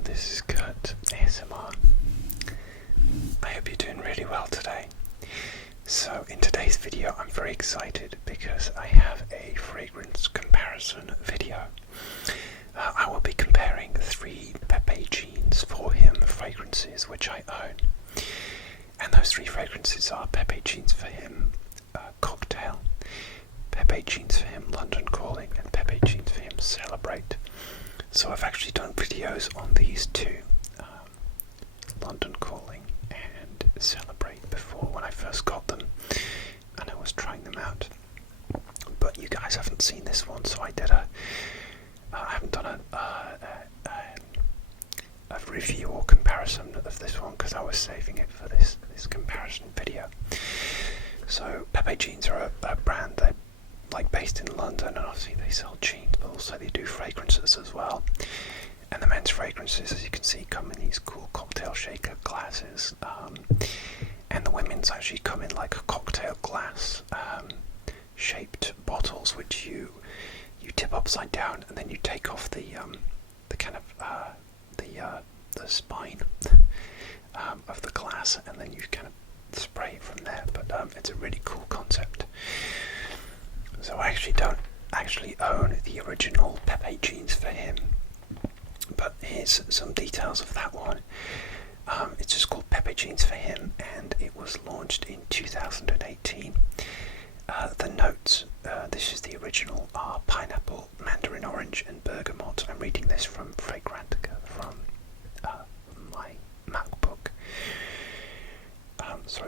everyone, this is Kurt ASMR. I hope you're doing really well today. So in today's video I'm very excited because I have a fragrance comparison video. I will be comparing 3 Pepe Jeans For Him fragrances which I own. And those 3 fragrances are Pepe Jeans For Him Cocktail, Pepe Jeans For Him London Calling, and Pepe Jeans For Him Celebrate. So I've actually done videos on these 2, London Calling and Celebrate, before when I first got them and I was trying them out. But you guys haven't seen this one, so I haven't done a review or comparison of this one because I was saving it for this comparison video. So Pepe Jeans are a brand. They're based in London, and obviously they sell jeans, but also they do fragrances as well. And the men's fragrances, as you can see, come in these cool cocktail shaker glasses, and the women's actually come in like a cocktail glass shaped bottles, which you tip upside down, and then you take off the kind of the spine of the glass, and then you kind of spray it from there. But it's a really cool concept. So I actually don't own the original Pepe Jeans For Him, but here's some details of that one. It's just called Pepe Jeans For Him, and it was launched in 2018. The notes, this is the original, are pineapple, mandarin orange, and bergamot. I'm reading this from Fragrantica from my MacBook.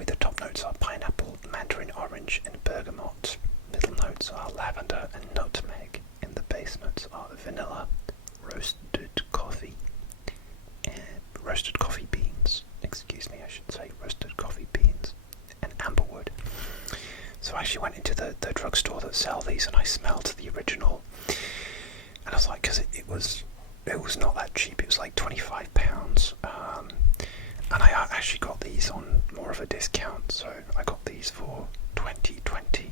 The top notes are pineapple, mandarin orange, and bergamot. Middle notes are lavender and nutmeg, and the base notes are vanilla, roasted coffee beans. Excuse me, I should say roasted coffee beans and amberwood. So I actually went into the drugstore that sell these, and I smelled the original, and I was like, because it was not that cheap. It was like £25, and I actually got these on more of a discount. So I got these for $20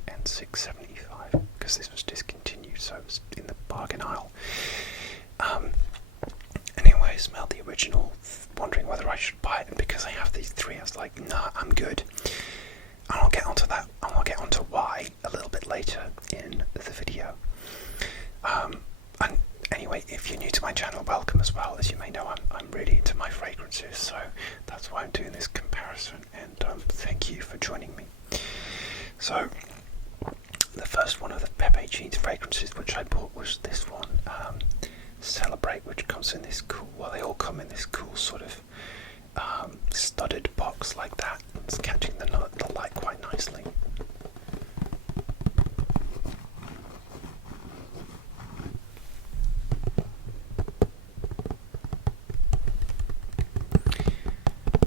and $6.75 because this was discontinued, so it was in the bargain aisle. Anyway, I smelled the original, wondering whether I should buy it, and because I have these 3, I was like, nah, I'm good. And I'll get onto that, and I'll get onto why a little bit later in the video. And anyway, if you're new to my channel, welcome as well. As you may know, I'm really into my fragrances, so that's why I'm doing this comparison, and thank you for joining me. So the first one of the Pepe Jeans fragrances which I bought was this one, Celebrate, which comes in this cool, well, they all come in this cool sort of studded box like that. It's catching the light quite nicely.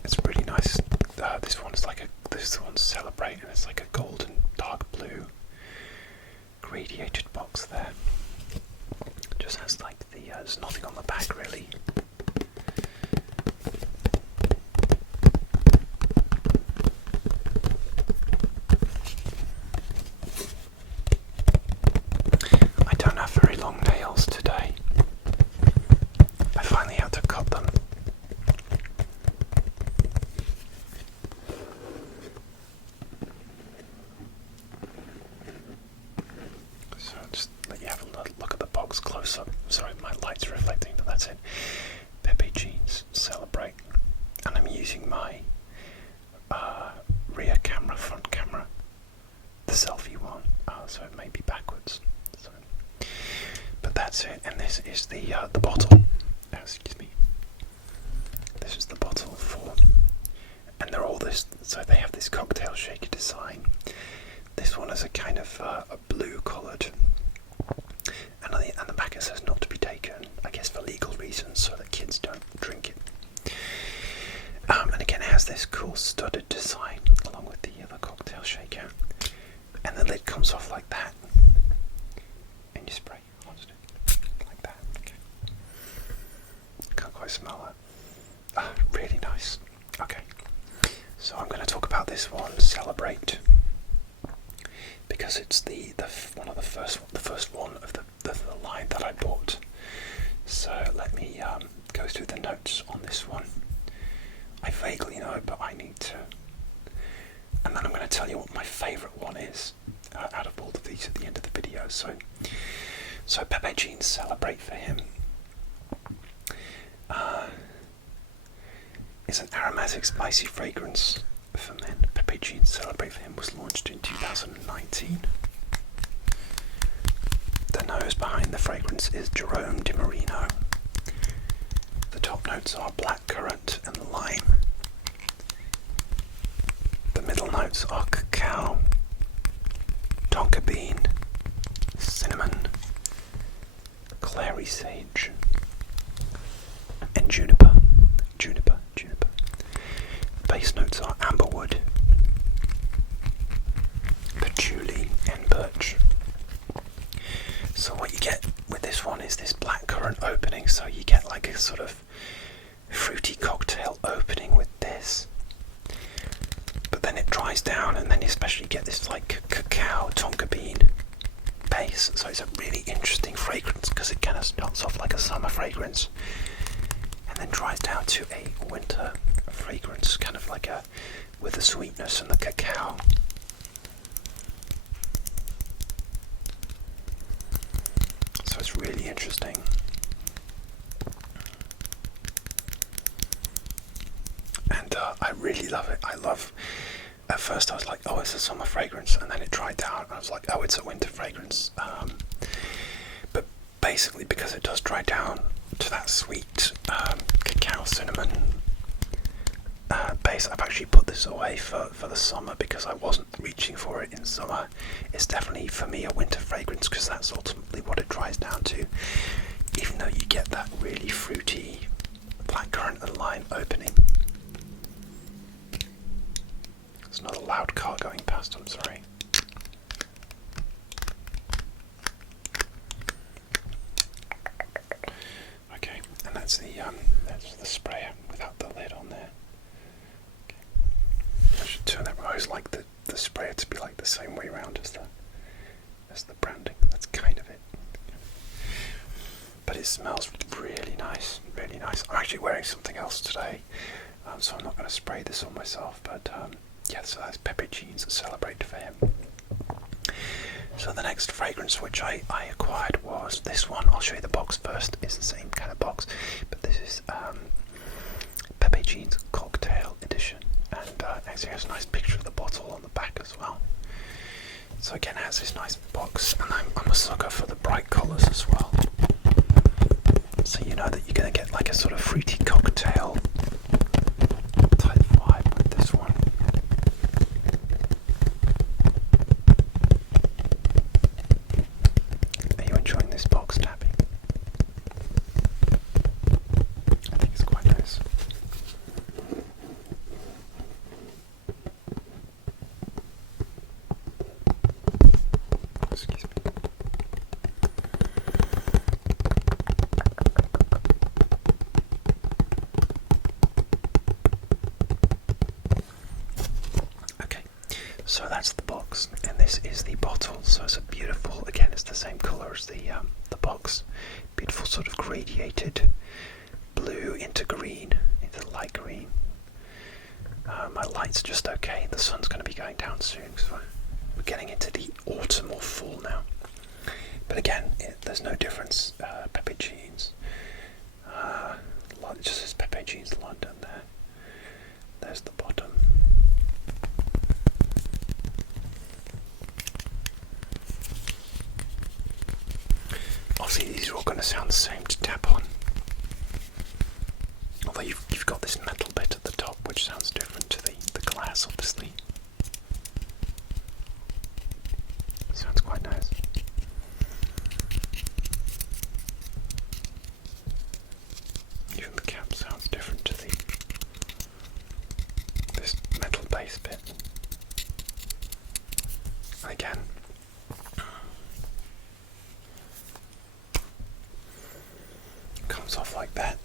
It's really nice. This one's Celebrate, and it's like a golden dark blue gradiated box there. It just has like there's nothing on the back really. I don't have very long nails today. I finally had to cut them. So just let you have a look at the box close up. Sorry, my light's reflecting, but that's it. Pepe Jeans Celebrate, and I'm using my rear camera, front camera, the selfie one, so it may be backwards. So, but that's it, and this is the bottle. Excuse me. This is the bottle for, and they're all this. So they have this cocktail shaker design. This one is a kind of a blue coloured, and on the back it says not to be taken, I guess for legal reasons, so that kids don't drink it. And again, it has this cool studded design along with the other cocktail shaker, and the lid comes off like that, and you spray like that. Okay. Can't quite smell that. Really nice. Okay, so I'm going to talk about this one, Celebrate, because it's the first one of the line that I bought. So let me go through the notes on this one. I vaguely know, but I need to. And then I'm going to tell you what my favourite one is out of all of these at the end of the video. So Pepe Jeans Celebrate for him is an aromatic, spicy fragrance for men. Pepe Jeans Celebrate for him was launched in 2019. The nose behind the fragrance is Jerome Di Marino. The top notes are blackcurrant and lime. The middle notes are cacao, tonka bean, cinnamon, clary sage, and juniper. The base notes are amberwood, patchouli, and birch. So what you get with this one is this blackcurrant opening, so you get like a sort of fruity cocktail opening with this. But then it dries down, and then you especially get this like cacao, tonka bean base. So it's a really interesting fragrance because it kind of starts off like a summer fragrance and then dries down to a winter fragrance, kind of like with the sweetness and the cacao. So it's really interesting. And I really love it. At first I was like, oh, it's a summer fragrance, and then it dried down and I was like, oh, it's a winter fragrance. But basically, because it does dry down to that sweet cacao cinnamon base, I've actually put this away for the summer because I wasn't reaching for it in summer. It's definitely for me a winter fragrance because that's ultimately what it dries down to, even though you get that really fruity blackcurrant and lime opening. There's not a loud car going past, I'm sorry. Okay, and that's the sprayer without the lid on there. Okay. I should turn that. I always like the sprayer to be like the same way around as the branding. That's kind of it. But it smells really nice, really nice. I'm actually wearing something else today, so I'm not going to spray this on myself, but yeah, so that's Pepe Jeans Celebrate for him. So the next fragrance which I acquired was this one. I'll show you the box first. It's the same kind of box, but this is Pepe Jeans Cocktail Edition, and actually has a nice picture of the bottle on the back as well. So again, it has this nice box, and I'm a sucker for the bright colours as well. So you know that you're going to get like a sort of fruity cocktail type vibe with this one. Are you enjoying this box tapping? I think it's quite nice. Excuse me. So that's the box, and this is the bottle. So it's a beautiful, again, it's the same colour as the box. Beautiful sort of gradiated blue into green, into light green. My light's just okay. The sun's going to be going down soon, so we're getting into the autumn or fall now. But again, there's no difference. Pepe Jeans. It just says Pepe Jeans London there. There's the bottom. Obviously these are all going to sound the same to tap on, although you've got this metal bit at the top which sounds different to the glass, obviously. Sounds quite nice. Even the cap sounds different to this metal base bit. And again, comes off like that,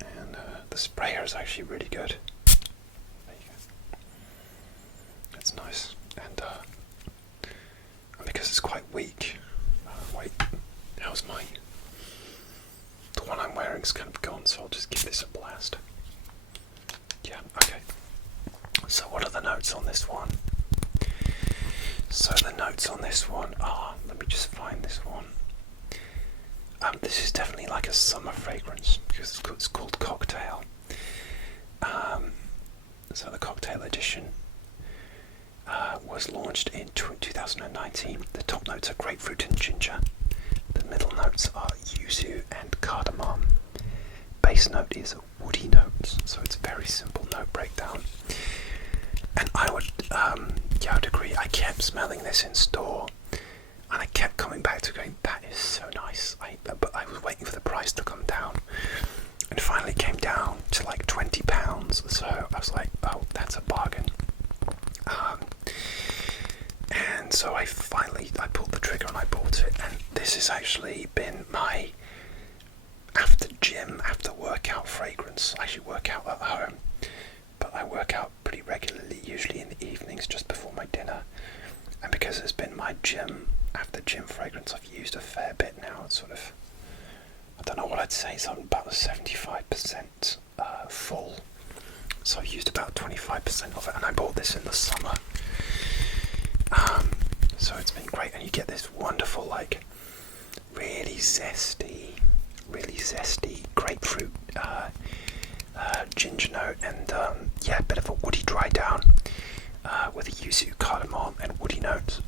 and the sprayer is actually really good. There you go. It's nice, and because it's quite weak. Wait, how's my drink's kind of gone, so I'll just give this a blast. Yeah, okay. So what are the notes on this one? So the notes on this one are, let me just find this one. This is definitely like a summer fragrance because it's called Cocktail. So the Cocktail edition was launched in 2019. The top notes are grapefruit and ginger. The middle notes are yuzu and cardamom. Base note is woody notes, so it's a very simple note breakdown. And I would agree. I kept smelling this in store, and I kept coming back to going, that is so nice. But I was waiting for the price to come down, and finally it came down to like £20. So I was like, oh, that's a bargain. And so I pulled the trigger and I bought it. And this has actually been my after workout fragrance. I actually work out at home, but I work out pretty regularly, usually in the evenings just before my dinner. And because it's been my after gym fragrance, I've used a fair bit now. It's sort of, I don't know what I'd say, so I'm about 75% full. So I've used about 25% of it, and I bought this in the summer. So it's been great, and you get this wonderful, like, really zesty grapefruit, ginger note, and a bit of a woody dry down with a yuzu, cardamom, and woody notes.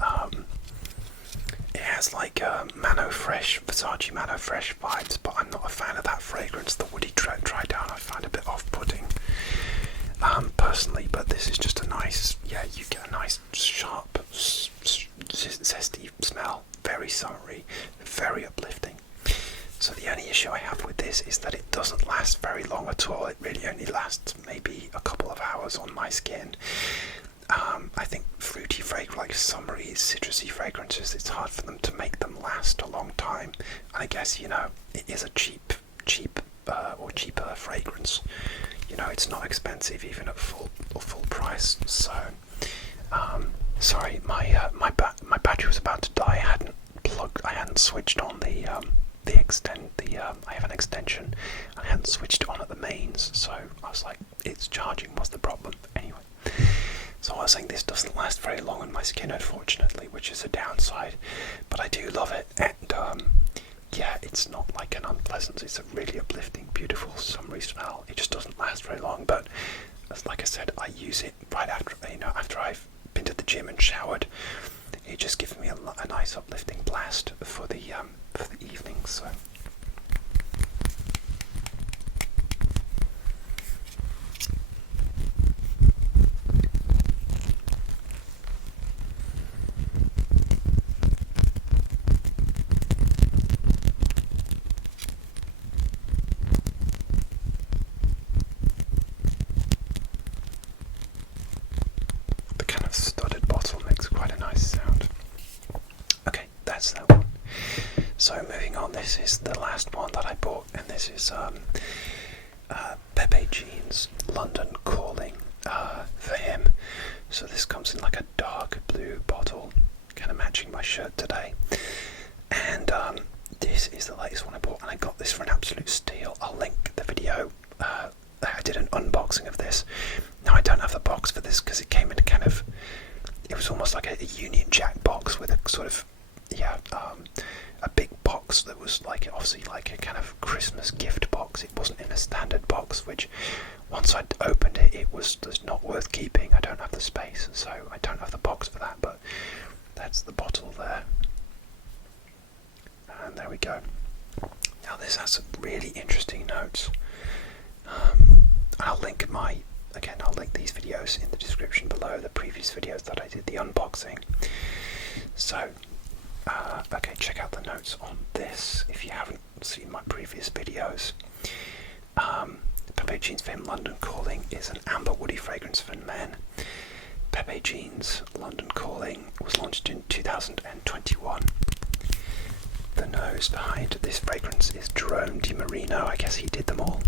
It has like Versace Mano Fresh vibes, but I'm not a fan of that fragrance. The woody dry down I find a bit off-putting, personally, but this is just a nice, you get a nice sharp, zesty smell, very summery, very uplifting. So the only issue I have with this is that it doesn't last very long at all. It really only lasts maybe a couple of hours on my skin. I think fruity like summery, citrusy fragrances, it's hard for them to make them last a long time. And I guess, it is a cheap or cheaper fragrance. It's not expensive even at full price. So, sorry, my battery was about to die. I hadn't switched on I have an extension. I hadn't switched it on at the mains, so I was like, it's charging. What's the problem? Anyway. So I was saying this doesn't last very long on my skin, unfortunately, which is a downside. But I do love it, and it's not like an unpleasant. It's a really uplifting, beautiful, summery smell. It just doesn't last very long, but like I said, I use it right after I've been to the gym and showered. It just gives me a nice uplifting blast for the evening. So. So moving on, this is the last one that I bought, and this is Pepe Jean's London Calling for him. So this comes in like a dark blue bottle, kind of matching my shirt today. And this is the latest one I bought, and I got this for an absolute steal. I'll link the video. I did an unboxing of this. Now I don't have the box for this because it came in it was almost like a Union Jack box with a sort of, a big box that was like obviously like a kind of Christmas gift box. It wasn't in a standard box, which once I'd opened it, it was just not worth keeping. I don't have the space, so I don't have the box for that, but that's the bottle there. And there we go. Now this has some really interesting notes. I'll link these videos in the description below, the previous videos that I did the unboxing. So okay, check out the notes on this if you haven't seen my previous videos. Pepe Jean's for him London Calling is an amber woody fragrance for men. Pepe Jean's London Calling was launched in 2021. The nose behind this fragrance is Jerome Di Marino. I guess he did them all.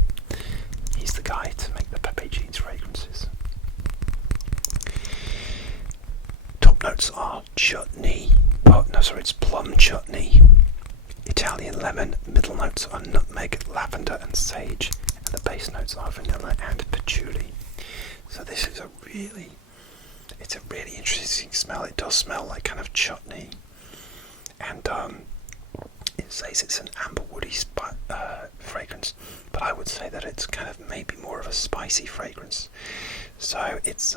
He's the guy to make the Pepe Jean's fragrances. Top notes are chutney. It's plum chutney, Italian lemon. Middle notes are nutmeg, lavender, and sage, and the base notes are vanilla and patchouli. So this is it's a really interesting smell. It does smell like kind of chutney, and it says it's an amber woody fragrance, but I would say that it's kind of maybe more of a spicy fragrance. So it's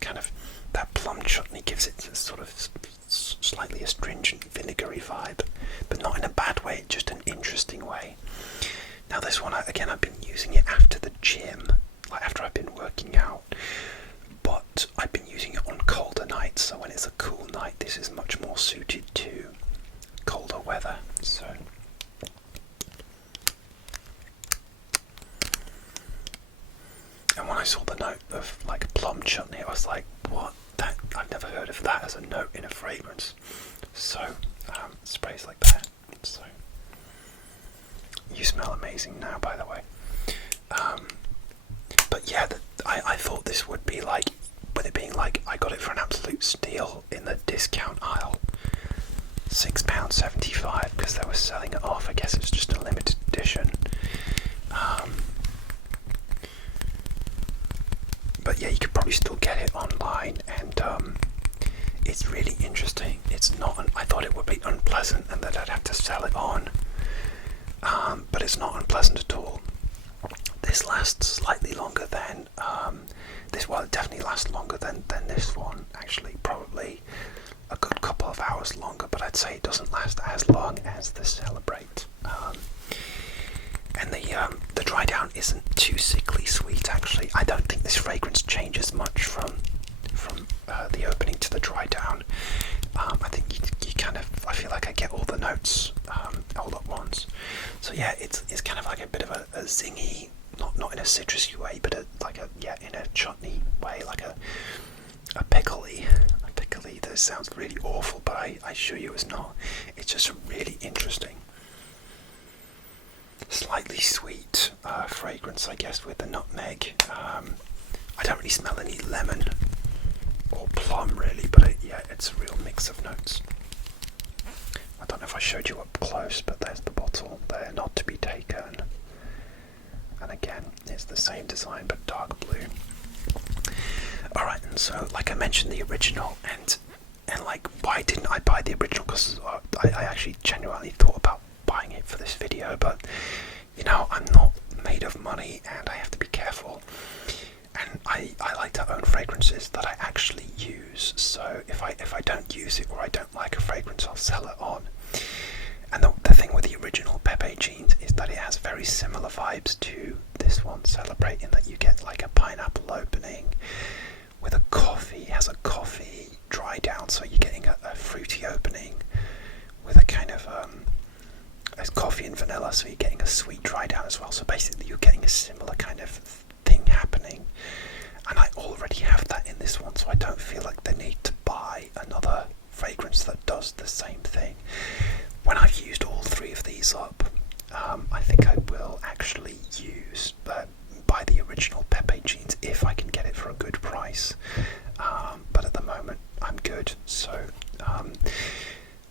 kind of, that plum chutney gives it a sort of slightly astringent, vinegary vibe, but not in a bad way, just an interesting way. Now this one, again, I've been using it after the gym, like after I've been working out, but I've been using it on colder nights, so when it's a cool night, this is much more suited to colder weather. So and when I saw the note of like plum chutney, I was like, what? That, I've never heard of that as a note in a fragrance. So sprays like that. So you smell amazing now, by the way. But yeah, I thought this would be like, with it being like, I got it for an absolute steal in the discount aisle, £6.75, because they were selling it off. I guess it's just a limited edition. But yeah, you could probably still get it online, and it's really interesting. It's not, I thought it would be unpleasant and that I'd have to sell it on, but it's not unpleasant at all. This lasts slightly longer than this. Well, it definitely lasts longer than this one. Actually, probably a good couple of hours longer, but I'd say it doesn't last as long as the Celebrate. And the dry down isn't too sickly sweet. Actually, I don't think this fragrance changes much from the opening to the dry down. I think you kind of, I feel like I get all the notes all at once. So yeah, it's kind of like a bit of a zingy, not in a citrusy way, but in a chutney way, like a pickly. That sounds really awful, but I assure you it's not. It's just a really interesting, slightly sweet fragrance, I guess, with the nutmeg. I don't really smell any lemon or plum really, but it's a real mix of notes. I don't know if I showed you up close, but there's the bottle there, not to be taken. And again, it's the same design but dark blue. Alright, and so like I mentioned, the original, and like, why didn't I buy the original? Because I actually genuinely thought about buying it for this video, but you know, I'm not made of money and I have to be careful, and I like to own fragrances that I actually use. So if I don't use it, or I don't like a fragrance, I'll sell it on. And the thing with the original Pepe jeans is that it has very similar vibes to this one, Celebrate, in that you get like a pineapple opening with a coffee. It has a coffee dry down, so you're getting a fruity opening with a kind of as coffee and vanilla, so you're getting a sweet dry down as well. So basically you're getting a similar kind of thing happening, and I already have that in this one, so I don't feel like the need to buy another fragrance that does the same thing. When I've used all three of these up, I think I will actually buy the original Pepe jeans if I can get it for a good price, but at the moment I'm good. So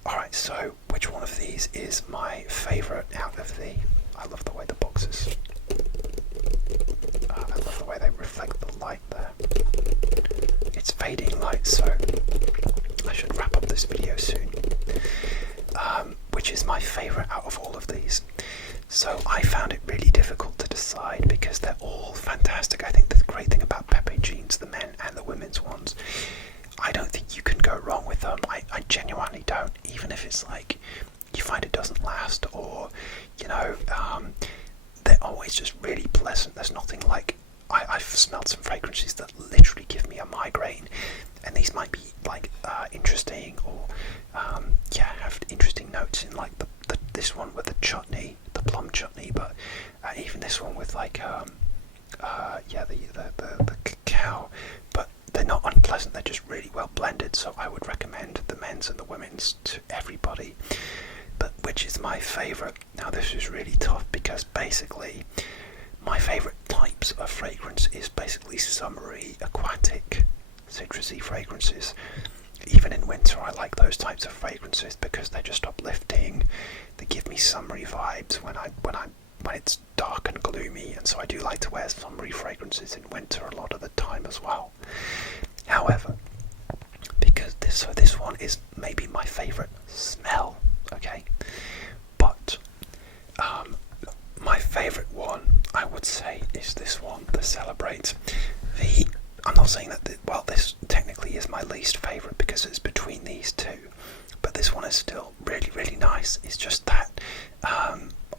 alright, so which one of these is my favourite out of the... I love the way the boxes... I love the way they reflect the light there. It's fading light, so I should wrap up this video soon. Which is my favourite out of all of these. So I found it really difficult to decide because they're all fantastic. I think the great thing about Pepe jeans, the men and the women's ones, I don't think you can go wrong with them. I genuinely don't. Even if it's like you find it doesn't last, or you know, they're always just really pleasant. There's nothing like, I've smelled some fragrances that literally give me a migraine, and these might be like interesting, or have interesting notes in like this one with the chutney, the plum chutney, but even this one with like the cacao, but they're not unpleasant, they're just really well blended. So I would recommend the men's and the women's to everybody. But which is my favourite? Now this is really tough, because basically my favourite types of fragrance is basically summery, aquatic, citrusy fragrances. even in winter, I like those types of fragrances because they're just uplifting. They give me summery vibes when it's dark and gloomy, and so I do like to wear summery fragrances in winter a lot of the time as well. However, because this one is maybe my favourite smell, okay, but my favourite one, I would say, is this one, the Celebrate. I'm not saying that, this technically is my least favourite because it's between these two, but this one is still really, really nice. It's just that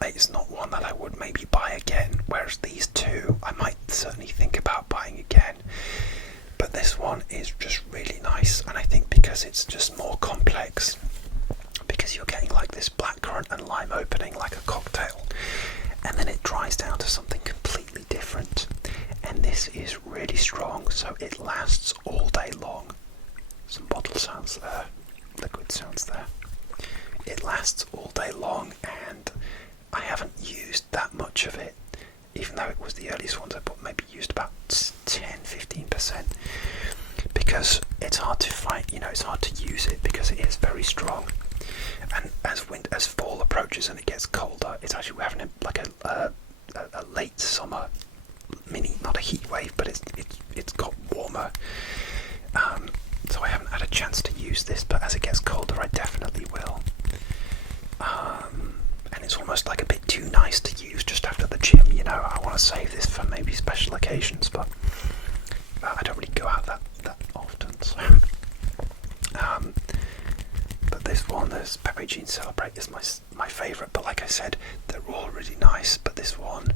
it's not one that I would maybe buy again, whereas these two I might certainly think about buying again. But this one is just really nice, and I think because it's just more complex, because you're getting like this blackcurrant and lime opening like a cocktail, and then it dries down to something completely different, and this is really strong, so it lasts all day long. Some bottle sounds there, liquid sounds there. It lasts all day long, and I haven't used that much of it, even though it was the earliest ones I bought, maybe used about 10-15%, because it's hard to find, it's hard to use it because it is very strong. And as fall approaches and it gets colder, it's actually, we're having a late summer mini, not a heat wave, but it's got warmer. So I haven't had a chance to use this, but as it gets colder, I definitely will. And it's almost like a bit too nice to use just after the gym, I want to save this for maybe special occasions, but I don't really go out that often, so. But this one, this Pepe Jean Celebrate, is my favourite, but like I said, they're all really nice, but this one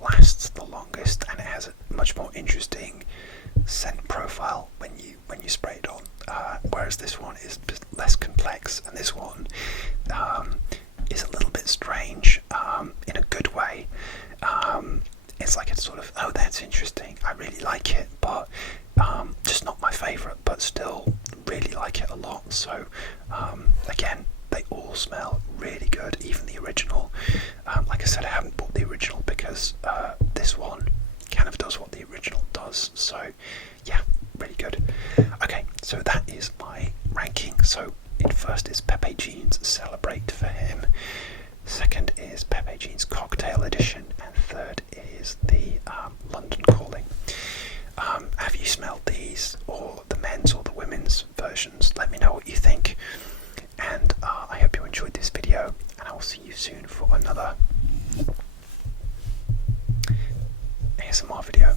lasts the longest, and it has a much more interesting scent profile when you spray it on, whereas this one is less complex, and this one is a little bit strange, in a good way. It's like it's sort of, oh, that's interesting, I really like it, but just not my favourite, but still really like it a lot. So again, they all smell really good, even the original. Like I said, I haven't bought the original because this one kind of does what the original does, so yeah, really good. Okay, so that is my ranking. So in first is Pepe Jean's Celebrate for him, second is Pepe Jean's Cocktail Edition, and third is the London Calling. Have you smelled these, or the men's or the women's versions? Let me know what you think, and I hope you enjoyed this video, and I will see you soon for another ASMR video.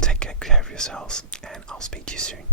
Take care of yourselves, and I'll speak to you soon.